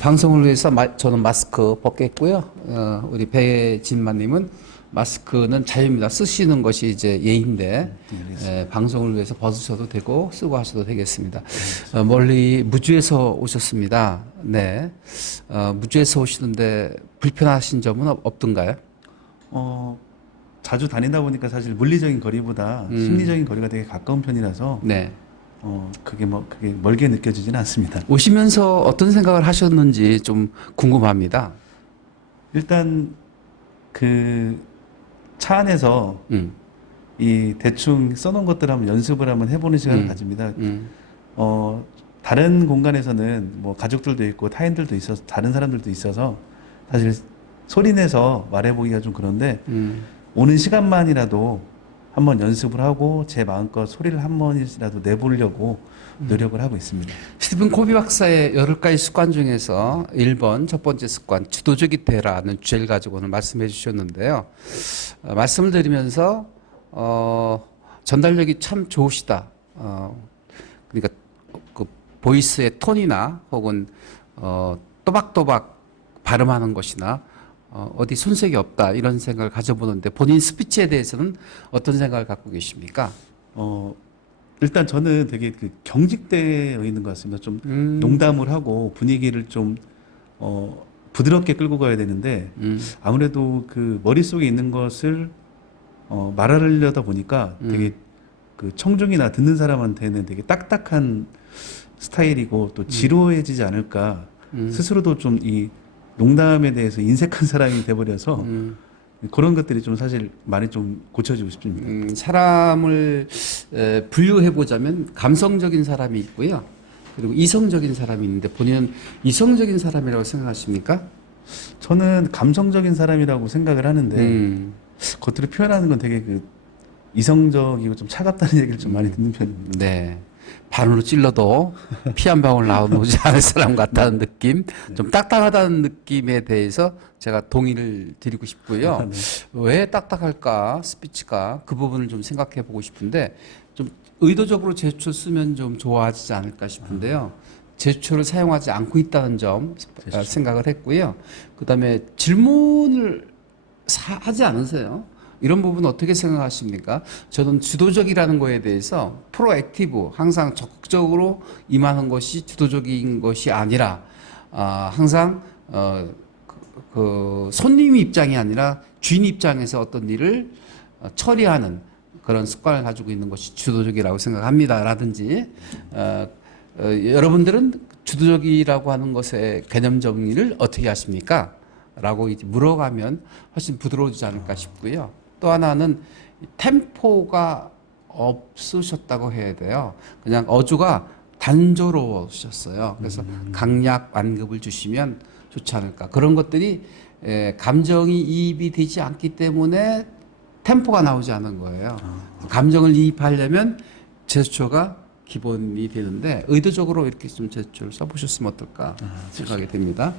방송을 위해서 저는 마스크 벗겠고요. 우리 배진만님은 마스크는 자유입니다. 쓰시는 것이 이제 예인데 방송을 위해서 벗으셔도 되고 쓰고 하셔도 되겠습니다. 멀리 무주에서 오셨습니다. 네, 무주에서 오시는데 불편하신 점은 없던가요? 자주 다니다 보니까 사실 물리적인 거리보다 심리적인 거리가 되게 가까운 편이라서 네. 그게 멀게 느껴지지는 않습니다. 오시면서 어떤 생각을 하셨는지 좀 궁금합니다. 일단 그 차 안에서 이 대충 써놓은 것들 한번 연습을 한번 해보는 시간을 가집니다. 다른 공간에서는 뭐 가족들도 있고 타인들도 있어서 다른 사람들도 있어서 사실 소리 내서 말해보기가 좀 그런데 오는 시간만이라도 한번 연습을 하고 제 마음껏 소리를 한 번이라도 내보려고 노력을 하고 있습니다. 스티븐 코비 박사의 10가지 습관 중에서 1번 첫 번째 습관 주도적이 되라는 주제를 가지고 오늘 말씀해 주셨는데요. 말씀을 드리면서 전달력이 참 좋으시다. 그러니까 그 보이스의 톤이나 혹은 또박또박 발음하는 것이나 어디 손색이 없다 이런 생각을 가져보는데 본인 스피치에 대해서는 어떤 생각을 갖고 계십니까? 일단 저는 되게 그 경직되어 있는 것 같습니다. 좀 농담을 하고 분위기를 좀 부드럽게 끌고 가야 되는데 아무래도 그 머릿속에 있는 것을 말하려다 보니까 되게 그 청중이나 듣는 사람한테는 되게 딱딱한 스타일이고 또 지루해지지 않을까 스스로도 좀 이 농담에 대해서 인색한 사람이 돼버려서 그런 것들이 좀 사실 많이 좀 고쳐지고 싶습니다. 사람을 분류해 보자면 감성적인 사람이 있고요. 그리고 이성적인 사람이 있는데 본인은 이성적인 사람이라고 생각하십니까? 저는 감성적인 사람이라고 생각을 하는데 겉으로 표현하는 건 되게 그 이성적이고 좀 차갑다는 얘기를 좀 많이 듣는 편입니다. 네. 반으로 찔러도 피 한 방울 나오지 않을 사람 같다는 느낌, 좀 딱딱하다는 느낌에 대해서 제가 동의를 드리고 싶고요. 왜 딱딱할까, 스피치가 그 부분을 좀 생각해 보고 싶은데 좀 의도적으로 제스처 쓰면 좀 좋아지지 않을까 싶은데요. 제스처를 사용하지 않고 있다는 점 생각을 했고요. 그다음에 질문을 하지 않으세요? 이런 부분 어떻게 생각하십니까? 저는 주도적이라는 거에 대해서 프로액티브, 항상 적극적으로 임하는 것이 주도적인 것이 아니라 항상 그 손님 입장이 아니라 주인 입장에서 어떤 일을 처리하는 그런 습관을 가지고 있는 것이 주도적이라고 생각합니다. 라든지 여러분들은 주도적이라고 하는 것의 개념 정리를 어떻게 하십니까? 라고 이제 물어가면 훨씬 부드러워지지 않을까 싶고요. 또 하나는 템포가 없으셨다고 해야 돼요. 그냥 어조가 단조로우셨어요. 그래서 강약 완급을 주시면 좋지 않을까. 그런 것들이 감정이 이입이 되지 않기 때문에 템포가 나오지 않은 거예요. 감정을 이입하려면 제스처가 기본이 되는데 의도적으로 이렇게 좀 제스처를 써보셨으면 어떨까 생각이 됩니다.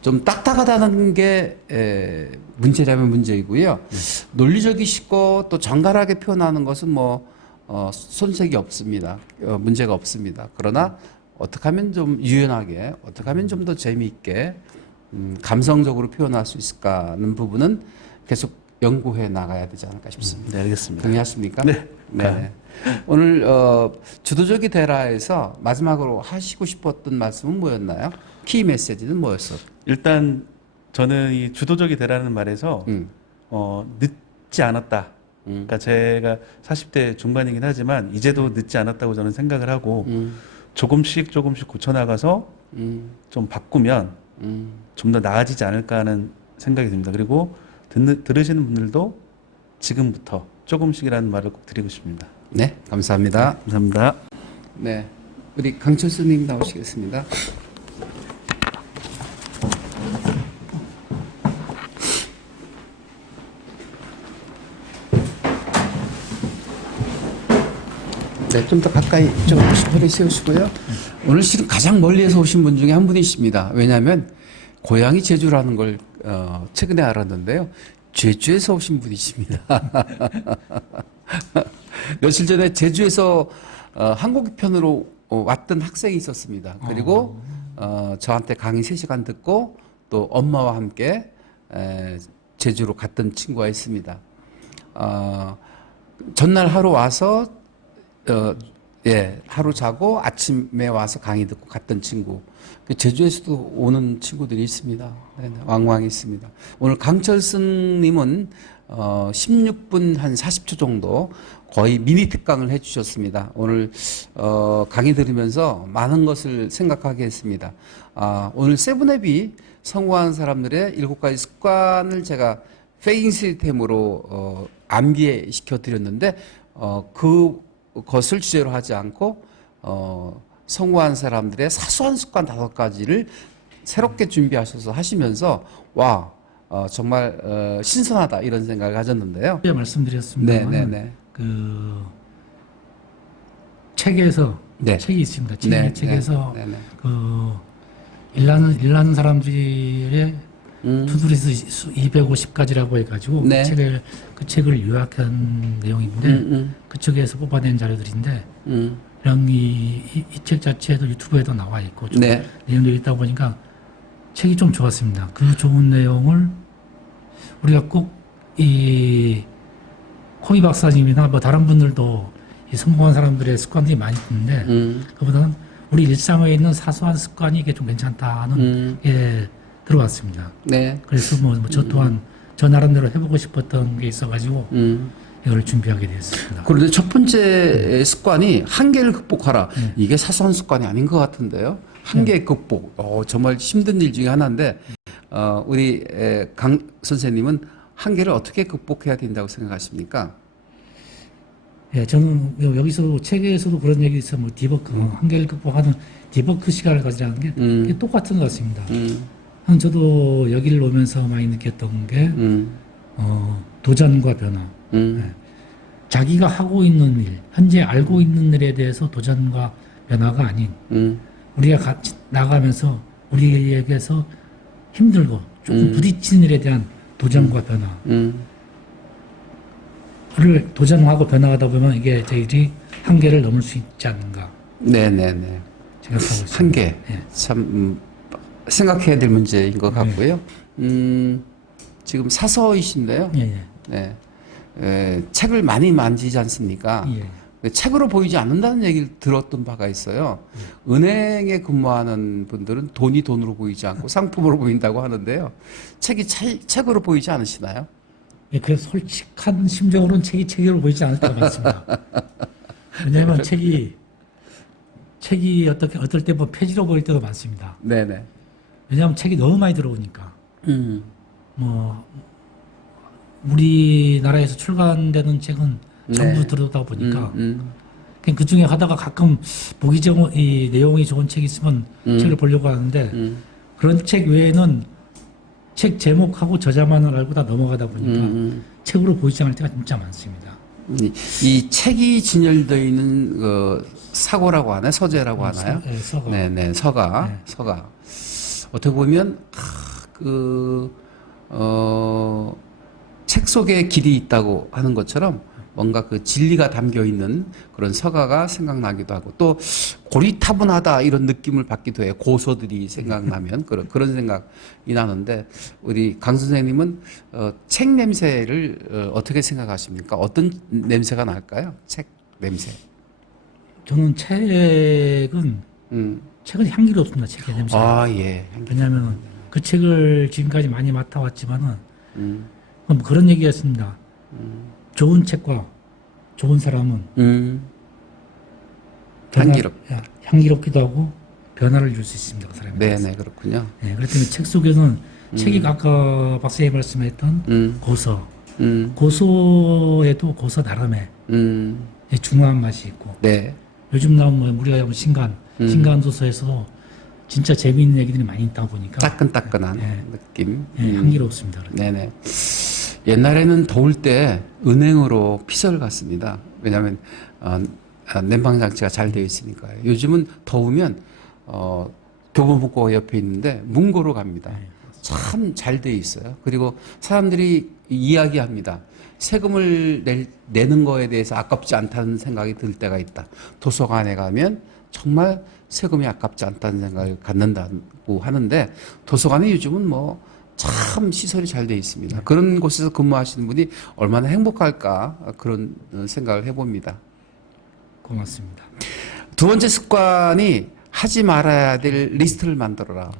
좀 딱딱하다는 게 문제라면 문제이고요. 논리적이시고 또 정갈하게 표현하는 것은 뭐 손색이 없습니다. 문제가 없습니다. 그러나 어떻게 하면 좀 유연하게, 어떻게 하면 좀 더 재미있게 감성적으로 표현할 수 있을까 하는 부분은 계속 연구해 나가야 되지 않을까 싶습니다. 네, 알겠습니다. 동의하십니까? 네. 네. 오늘 주도적이 되라에서 마지막으로 하시고 싶었던 말씀은 뭐였나요? 키 메시지는 뭐였어? 일단 저는 이 주도적이 되라는 말에서 늦지 않았다. 그러니까 제가 40대 중반이긴 하지만 이제도 늦지 않았다고 저는 생각을 하고 조금씩 고쳐나가서 좀 바꾸면 좀 더 나아지지 않을까 하는 생각이 듭니다. 그리고 들으시는 분들도 지금부터 조금씩이라는 말을 꼭 드리고 싶습니다. 네, 감사합니다. 네, 감사합니다. 네, 우리 강철수님 나오시겠습니다. 네, 좀 더 가까이 좀 허리 세우시고요. 오늘 실은 가장 멀리에서 오신 분 중에 한 분이십니다. 왜냐하면 고향이 제주라는 걸 최근에 알았는데요. 제주에서 오신 분이십니다. 며칠 전에 제주에서 한국 편으로 왔던 학생이 있었습니다. 그리고 저한테 강의 3시간 듣고 또 엄마와 함께 제주로 갔던 친구가 있습니다. 전날 하루 와서 하루 자고 아침에 와서 강의 듣고 갔던 친구. 제주에서도 오는 친구들이 있습니다. 네, 왕왕 있습니다. 오늘 강철승님은 16분 한 40초 정도 거의 미니 특강을 해주셨습니다. 오늘 강의 들으면서 많은 것을 생각하게 했습니다. 오늘 세븐앱이 성공한 사람들의 7가지 습관을 제가 페인 시스템으로 암기시켜 드렸는데 그것을 주제로 하지 않고 성공한 사람들의 사소한 습관 5가지를 새롭게 준비하셔서 하시면서 와 정말 신선하다 이런 생각을 가졌는데요. 말씀드렸습니다. 네네네. 그 책에서 네. 책이 있습니다. 네, 책에서 네, 네. 그 일하는 사람들의 투두리스트 250가지라고 해가지고 네. 그 책을 요약한 내용인데 그쪽에서 뽑아낸 자료들인데 이런 이 책 자체도 유튜브에도 나와 있고 좀 네. 내용들이 있다 보니까 책이 좀 좋았습니다. 그 좋은 내용을 우리가 꼭 이 코이 박사님이나 뭐 다른 분들도 이 성공한 사람들의 습관들이 많이 있는데 그보다는 우리 일상에 있는 사소한 습관이 이게 좀 괜찮다는 게 들어왔습니다. 네. 그래서 저 또한 저 나름대로 해보고 싶었던 게 있어가지고 이걸 준비하게 되었습니다. 그런데 첫 번째 습관이 한계를 극복하라. 이게 사소한 습관이 아닌 것 같은데요. 한계 극복. 정말 힘든 일 중에 하나인데 우리 강 선생님은 한계를 어떻게 극복해야 된다고 생각하십니까? 예, 저는 여기서 책에서도 그런 얘기 있어요. 뭐 디버크, 한계를 극복하는 디버크 시간을 가지라는 게 이게 똑같은 것 같습니다. 저도 여기를 오면서 많이 느꼈던 게 도전과 변화. 예. 자기가 하고 있는 일, 현재 알고 있는 일에 대해서 도전과 변화가 아닌 우리가 같이 나가면서 우리에게서 힘들고 조금 부딪히는 일에 대한 도전과 변화를 도전하고 변화하다 보면 이게 저희들이 한계를 넘을 수 있지 않는가. 네네네. 생각하고 있습니다. 한계. 예. 참 생각해야 될 문제인 것 같고요. 지금 사서이신데요. 예, 네. 책을 많이 만지지 않습니까? 예. 책으로 보이지 않는다는 얘기를 들었던 바가 있어요. 은행에 근무하는 분들은 돈이 돈으로 보이지 않고 상품으로 보인다고 하는데요. 책이 책으로 보이지 않으시나요? 예, 그래서 솔직한 심정으로는 책이 책으로 보이지 않을 때가 많습니다. 왜냐하면 책이 어떨 때 뭐 폐지로 보일 때도 많습니다. 네네. 왜냐하면 책이 너무 많이 들어오니까. 뭐 우리나라에서 출간되는 책은 전부 네. 들어오다 보니까 그 중에 하다가 가끔 보기 좋은 이 내용이 좋은 책이 있으면 책을 보려고 하는데 그런 책 외에는 책 제목하고 저자만을 알고 다 넘어가다 보니까 책으로 보이지 않을 때가 진짜 많습니다. 이 책이 진열되어 있는 사고라고 하나요? 서재라고 하나요? 서가. 네네. 서가. 네. 서가. 어떻게 보면 책 속에 길이 있다고 하는 것처럼 뭔가 그 진리가 담겨 있는 그런 서가가 생각나기도 하고 또 고리타분하다 이런 느낌을 받기도 해요. 고서들이 생각나면 그런 생각이 나는데 우리 강 선생님은 책 냄새를 어떻게 생각하십니까? 어떤 냄새가 날까요? 책 냄새. 저는 책은 향기롭습니다. 책의 냄새가. 아 예. 왜냐하면 그 책을 지금까지 많이 맡아왔지만은 뭐 그런 얘기였습니다. 좋은 책과 좋은 사람은 향기롭기도 하고 변화를 줄 수 있습니다. 그 사람에 대해서. 네네 그렇군요. 네, 그렇기 때문에 책 속에는 책이 아까 박사님 말씀했던 고소에도 고소 나름의 중후한 맛이 있고 네. 요즘 나온 뭐 우리가 신간 도서에서도 진짜 재미있는 얘기들이 많이 있다 보니까 따끈따끈한 네. 느낌. 향기롭습니다. 네네. 옛날에는 더울 때 은행으로 피서를 갔습니다. 왜냐하면 냉방 장치가 잘 되어 있으니까요. 요즘은 더우면 교보문고 옆에 있는데 문고로 갑니다. 참 잘 되어 있어요. 그리고 사람들이 이야기합니다. 세금을 내는 거에 대해서 아깝지 않다는 생각이 들 때가 있다. 도서관에 가면 정말 세금이 아깝지 않다는 생각을 갖는다고 하는데 도서관이 요즘은 뭐 참 시설이 잘 돼 있습니다. 그런 곳에서 근무하시는 분이 얼마나 행복할까 그런 생각을 해봅니다. 고맙습니다. 두 번째 습관이 하지 말아야 될 리스트를 만들어라.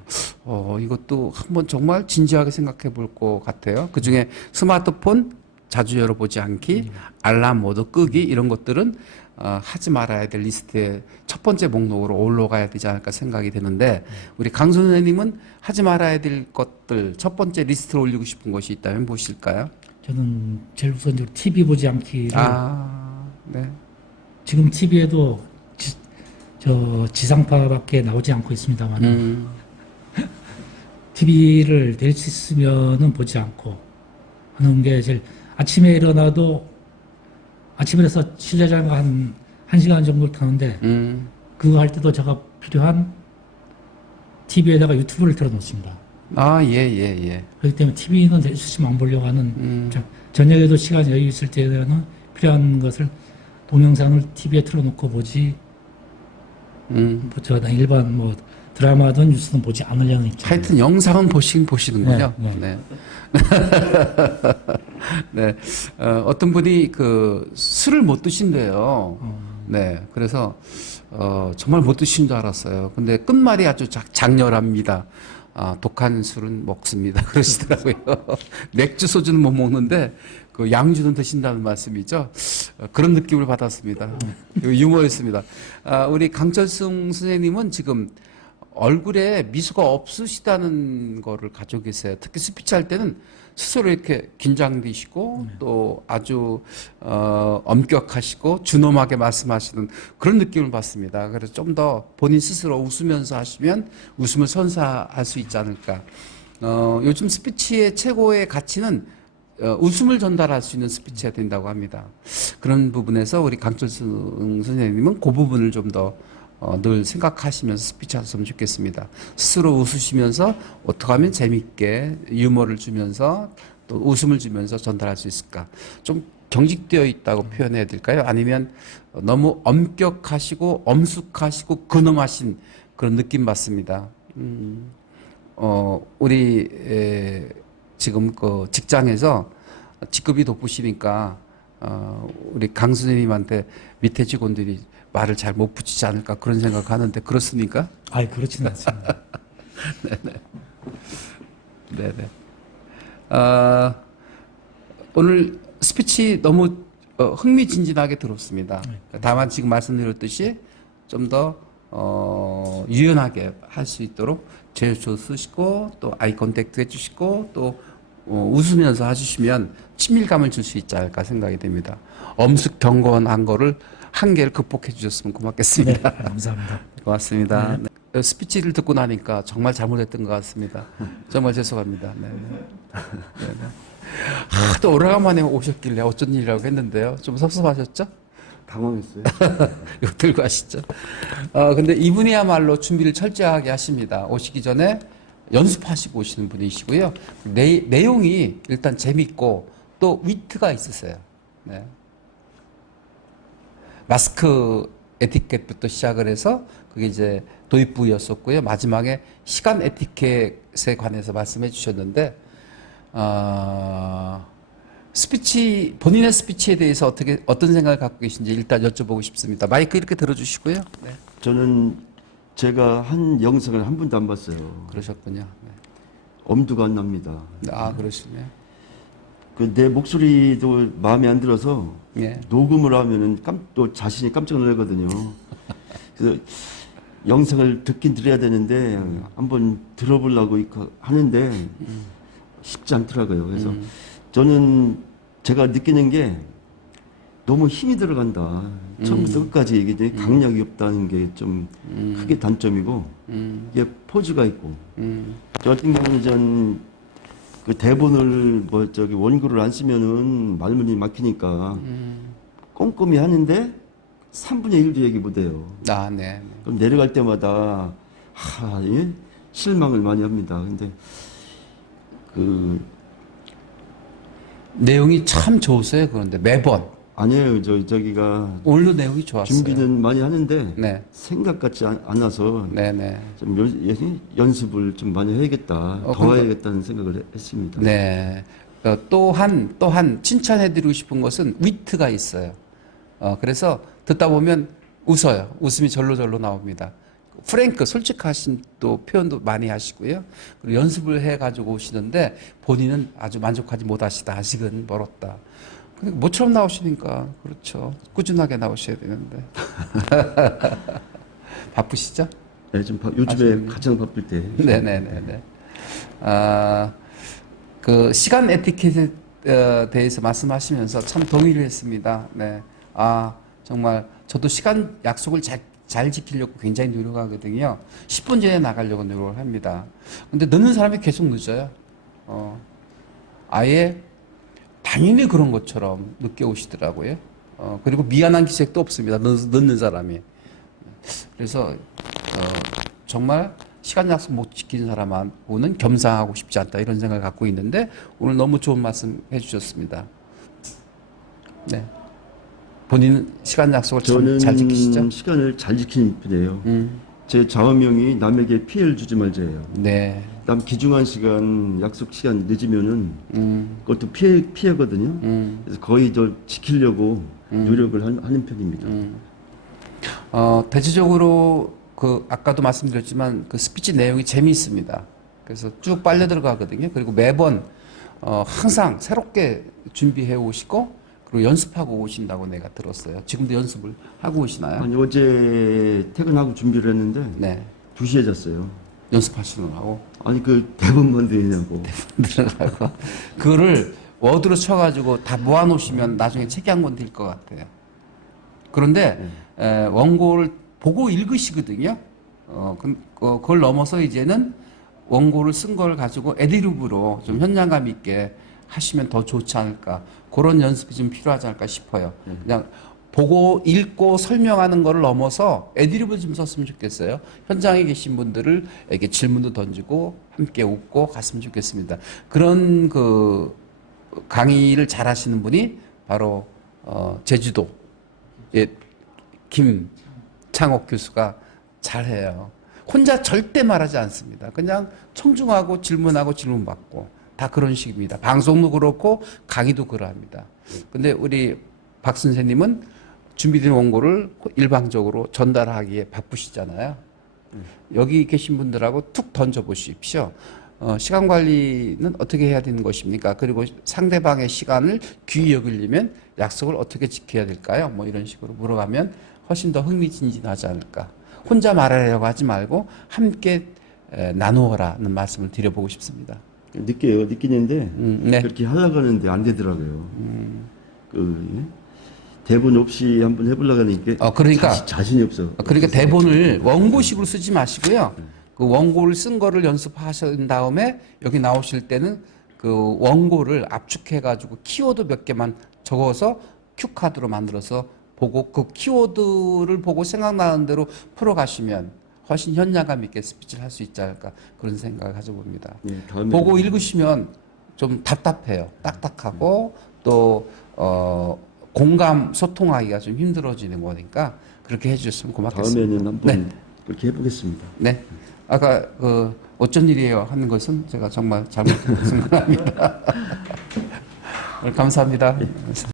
이것도 한번 정말 진지하게 생각해 볼 것 같아요. 그 중에 스마트폰 자주 열어보지 않기, 알람 모두 끄기 이런 것들은 하지 말아야 될 리스트의 첫 번째 목록으로 올라가야 되지 않을까 생각이 드는데 우리 강 선생님은 하지 말아야 될 것들 첫 번째 리스트로 올리고 싶은 것이 있다면 무엇일까요? 저는 제일 우선적으로 TV 보지 않기를 네. 지금 TV에도 지상파밖에 나오지 않고 있습니다만 TV를 낼 수 있으면은 보지 않고 하는 게 제일 아침에 일어나도 아침에 일어나서 실내자전거 한 1시간 정도 타는데 그거 할 때도 제가 필요한 TV에다가 유튜브를 틀어놓습니다. 예. 그렇기 때문에 TV는 낼 수 있으면 안 보려고 하는 저녁에도 시간이 여유 있을 때는 필요한 것을 동영상을 TV에 틀어놓고 보지 저는 일반 뭐 드라마든 뉴스든 보지 않으려는 입장. 하여튼 영상은 보시는군요. 네. 네. 어떤 분이 그 술을 못 드신대요. 네. 그래서 정말 못 드신 줄 알았어요. 근데 끝말이 아주 장렬합니다. 독한 술은 먹습니다. 그러시더라고요. 맥주, 소주는 못 먹는데 그 양주는 드신다는 말씀이죠. 그런 느낌을 받았습니다. 유머였습니다. 우리 강철승 선생님은 지금 얼굴에 미소가 없으시다는 거를 가지고 계세요. 특히 스피치 할 때는 스스로 이렇게 긴장되시고 또 아주 엄격하시고 준엄하게 말씀하시는 그런 느낌을 받습니다. 그래서 좀 더 본인 스스로 웃으면서 하시면 웃음을 선사할 수 있지 않을까. 요즘 스피치의 최고의 가치는 웃음을 전달할 수 있는 스피치가 된다고 합니다. 그런 부분에서 우리 강철승 선생님은 그 부분을 좀 더 늘 생각하시면서 스피치 하셨으면 좋겠습니다. 스스로 웃으시면서 어떻게 하면 재밌게 유머를 주면서 또 웃음을 주면서 전달할 수 있을까. 좀 경직되어 있다고 표현해야 될까요? 아니면 너무 엄격하시고 엄숙하시고 근엄하신 그런 느낌 받습니다. 우리 지금 그 직장에서 직급이 높으시니까 우리 강 선생님한테 밑에 직원들이 말을 잘 못 붙이지 않을까 그런 생각하는데 그렇습니까? 그렇지는 않습니다. 네네. 오늘 스피치 너무 흥미진진하게 들었습니다. 다만 지금 말씀드렸듯이 좀 더 유연하게 할 수 있도록 제스처 쓰시고 또 아이 컨택트 해주시고 또 웃으면서 해주시면 친밀감을 줄 수 있지 않을까 생각이 됩니다. 엄숙 경건한 거를 한계를 극복해 주셨으면 고맙겠습니다. 네, 감사합니다. 고맙습니다. 네. 스피치를 듣고 나니까 정말 잘못했던 것 같습니다. 정말 죄송합니다. 네. 또 오래간만에 오셨길래 어쩐 일이라고 했는데요. 좀 섭섭하셨죠? 당황했어요. 이거 들고 하시죠. 근데 이분이야말로 준비를 철저하게 하십니다. 오시기 전에 연습하시고 오시는 분이시고요. 내용이 일단 재밌고 또 위트가 있으세요. 네. 마스크 에티켓부터 시작을 해서 그게 이제 도입부였었고요. 마지막에 시간 에티켓에 관해서 말씀해 주셨는데 스피치 본인의 스피치에 대해서 어떤 생각을 갖고 계신지 일단 여쭤보고 싶습니다. 마이크 이렇게 들어주시고요. 네. 저는 제가 한 영상을 한 번도 안 봤어요. 그러셨군요. 네. 엄두가 안 납니다. 그러시네요. 그 내 목소리도 마음에 안 들어서 예. 녹음을 하면은 또 자신이 깜짝 놀라거든요. 그래서 영상을 듣긴 들어야 되는데 한번 들어보려고 하는데 쉽지 않더라고요. 그래서 저는 제가 느끼는 게 너무 힘이 들어간다. 처음부터 끝까지 이게 강약이 없다는 게 좀 크게 단점이고 이게 포즈가 있고 저 같은 경우는 그 대본을 원고를 안 쓰면은 말문이 막히니까 꼼꼼히 하는데 3분의 1도 얘기 못 해요. 네. 그럼 내려갈 때마다 예? 실망을 많이 합니다. 근데 내용이 참 좋으세요. 그런데 매번 아니에요. 저기가 오늘도 내용이 좋았어요. 준비는 많이 하는데 네, 생각 같지 않아서 네, 네. 좀 연습을 좀 많이 해야겠다, 더 그러니까- 해야겠다는 생각을 했습니다. 네. 또한 칭찬해드리고 싶은 것은 위트가 있어요. 그래서 듣다 보면 웃어요. 웃음이 절로 나옵니다. 프랭크, 솔직하신 또 표현도 많이 하시고요. 그리고 연습을 해가지고 오시는데 본인은 아주 만족하지 못하시다. 아직은 멀었다. 근데 모처럼 나오시니까 그렇죠. 꾸준하게 나오셔야 되는데. 바쁘시죠? 네, 요즘에 가장 바쁠 때. 네네네네. 그 시간 에티켓에 대해서 말씀하시면서 참 동의를 했습니다. 네. 정말 저도 시간 약속을 잘 지키려고 굉장히 노력하거든요. 10분 전에 나가려고 노력을 합니다. 근데 늦는 사람이 계속 늦어요. 아예 당연히 그런 것처럼 늦게 오시더라고요. 그리고 미안한 기색도 없습니다. 늦는 사람이. 그래서 정말 시간 약속 못 지키는 사람하고는 겸상하고 싶지 않다 이런 생각을 갖고 있는데 오늘 너무 좋은 말씀 해주셨습니다. 네, 본인 시간 약속을 저는 잘 지키시죠? 시간을 잘 지키는 편이에요. 제 좌우명이 남에게 피해를 주지 말자예요. 네, 남 기중한 시간, 약속 시간 늦으면은 그것도 피해거든요. 그래서 거의 저 지키려고 노력을 하는 편입니다. 대체적으로 그 아까도 말씀드렸지만 그 스피치 내용이 재미있습니다. 그래서 쭉 빨려 들어가거든요. 그리고 매번 항상 새롭게 준비해 오시고 그리고 연습하고 오신다고 내가 들었어요. 지금도 연습을 하고 오시나요? 아니 어제 퇴근하고 준비를 했는데 네, 2시에 잤어요. 연습하시는 거하고 아니 그 대본만 되냐고. 들어가고 그거를 워드로 쳐가지고 다 모아놓으시면 나중에 책이 한 권 될 것 같아요. 그런데 원고를 보고 읽으시거든요. 그걸 넘어서 이제는 원고를 쓴 걸 가지고 애드리브로 좀 현장감 있게 하시면 더 좋지 않을까. 그런 연습이 좀 필요하지 않을까 싶어요. 그냥 보고 읽고 설명하는 거를 넘어서 애드리브 좀 썼으면 좋겠어요. 현장에 계신 분들에게 질문도 던지고 함께 웃고 갔으면 좋겠습니다. 그런 그 강의를 잘 하시는 분이 바로 제주도 김창옥 교수가 잘해요. 혼자 절대 말하지 않습니다. 그냥 청중하고 질문하고 질문받고 다 그런 식입니다. 방송도 그렇고 강의도 그러합니다. 근데 우리 박 선생님은 준비된 원고를 일방적으로 전달하기에 바쁘시잖아요. 여기 계신 분들하고 툭 던져보십시오. 시간 관리는 어떻게 해야 되는 것입니까? 그리고 상대방의 시간을 귀히 여기려면 약속을 어떻게 지켜야 될까요? 뭐 이런 식으로 물어가면 훨씬 더 흥미진진하지 않을까. 혼자 말하려고 하지 말고 함께 나누어라는 말씀을 드려보고 싶습니다. 느끼는데 네. 그렇게 하려고 하는데 안 되더라고요. 대본 없이 한번 해보려고 하니까 그러니까 자신이 없어. 그러니까 대본을 원고식으로 쓰지 마시고요. 그 원고를 쓴 거를 연습하신 다음에 여기 나오실 때는 그 원고를 압축해가지고 키워드 몇 개만 적어서 큐카드로 만들어서 보고 그 키워드를 보고 생각나는 대로 풀어가시면 훨씬 현장감 있게 스피치를 할 수 있지 않을까 그런 생각을 가져봅니다. 네, 다음에 보고 읽으시면 좀 답답해요. 딱딱하고 또 공감 소통하기가 좀 힘들어지는 거니까 그렇게 해주셨으면 고맙겠습니다. 다음에는 한번 그렇게 해보겠습니다. 네. 아까 그 어쩐 일이에요 하는 것은 제가 정말 잘못했습니다. 감사합니다.